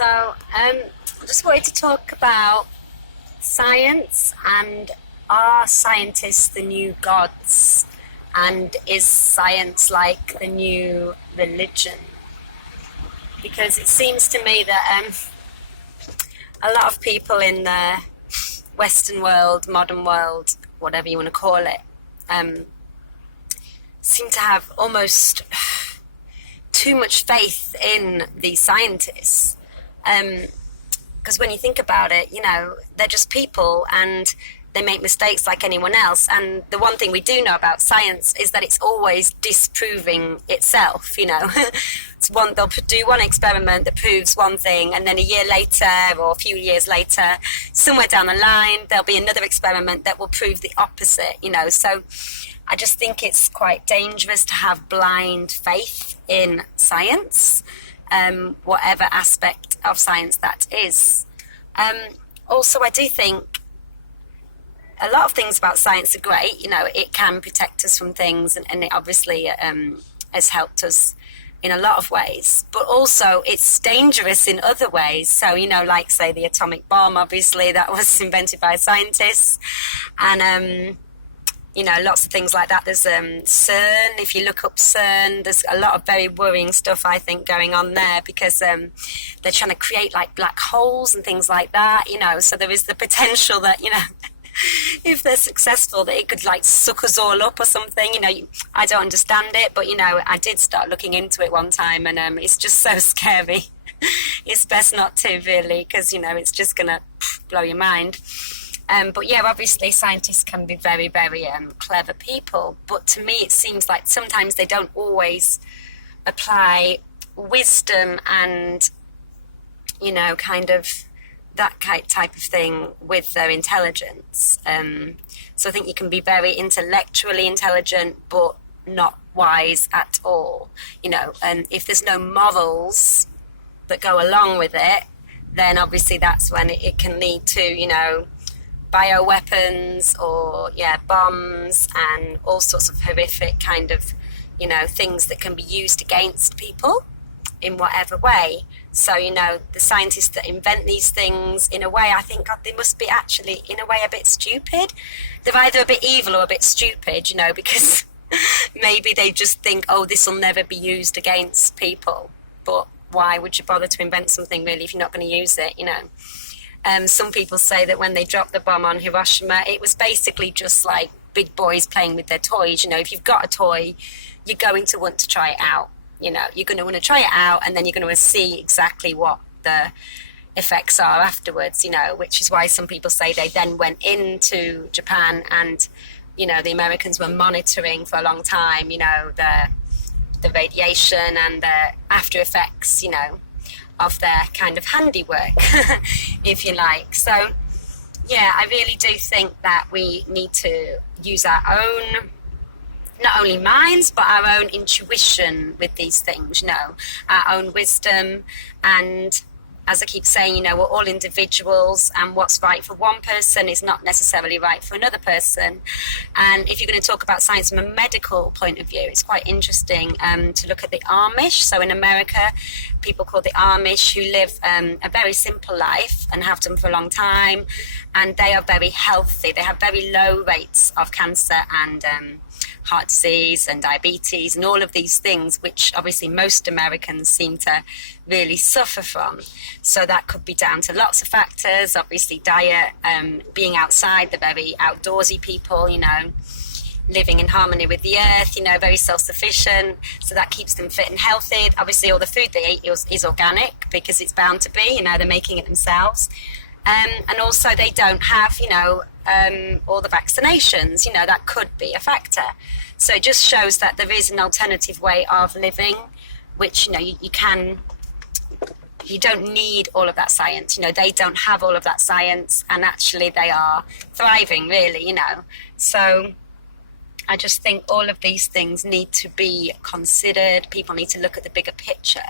I just wanted to talk about science and are scientists the new gods? And is science like the new religion? Because it seems to me that a lot of people in the Western world, modern world, whatever you want to call it, seem to have almost too much faith in these scientists. Because when you think about it, they're just people and they make mistakes like anyone else. And the one thing we do know about science is that it's always disproving itself, They'll do one experiment that proves one thing, and then a year later or a few years later, somewhere down the line, there'll be another experiment that will prove the opposite, So I just think it's quite dangerous to have blind faith in science, whatever aspect of science that is. Also, I do think a lot of things about science are great. It can protect us from things, and it obviously has helped us in a lot of ways. But also, it's dangerous in other ways. So, like, say, the atomic bomb, obviously, that was invented by scientists. And, lots of things like that. There's CERN. If you look up CERN, there's a lot of very worrying stuff, I think, going on there because they're trying to create, like, black holes and things like that, So there is the potential that, if they're successful, that it could like suck us all up or something. I don't understand it, but I did start looking into it one time, and it's just so scary. It's best not to, really, because it's just gonna blow your mind. But yeah, obviously scientists can be very, very clever people, but to me it seems like sometimes they don't always apply wisdom and kind of that type of thing with their intelligence. So I think you can be very intellectually intelligent but not wise at all, and if there's no morals that go along with it, then obviously that's when it can lead to, bioweapons or, bombs and all sorts of horrific kind of, things that can be used against people in whatever way. So, the scientists that invent these things, in a way, I think, God, they must be actually, in a way, a bit stupid. They're either a bit evil or a bit stupid, because maybe they just think, oh, this will never be used against people. But why would you bother to invent something, really, if you're not going to use it, Some people say that when they dropped the bomb on Hiroshima, it was basically just like big boys playing with their toys. If you've got a toy, you're going to want to try it out. You're going to want to try it out, and then you're going to see exactly what the effects are afterwards, which is why some people say they then went into Japan and, the Americans were monitoring for a long time, the radiation and the after effects, of their kind of handiwork, if you like. So, yeah, I really do think that we need to use our own, not only minds, but our own intuition with these things, our own wisdom. And as I keep saying, we're all individuals, and what's right for one person is not necessarily right for another person. And if you're going to talk about science from a medical point of view, it's quite interesting to look at the Amish. So in America, people called the Amish, who live a very simple life and have done for a long time, and they are very healthy. They have very low rates of cancer and heart disease and diabetes and all of these things, which obviously most Americans seem to really suffer from. So that could be down to lots of factors, obviously diet, being outside, they're very outdoorsy people, living in harmony with the earth, very self-sufficient, so that keeps them fit and healthy. Obviously all the food they eat is organic because it's bound to be, they're making it themselves. And also they don't have, all the vaccinations, that could be a factor. So it just shows that there is an alternative way of living, which, you don't need all of that science. They don't have all of that science, and actually they are thriving, really, So I just think all of these things need to be considered. People need to look at the bigger picture.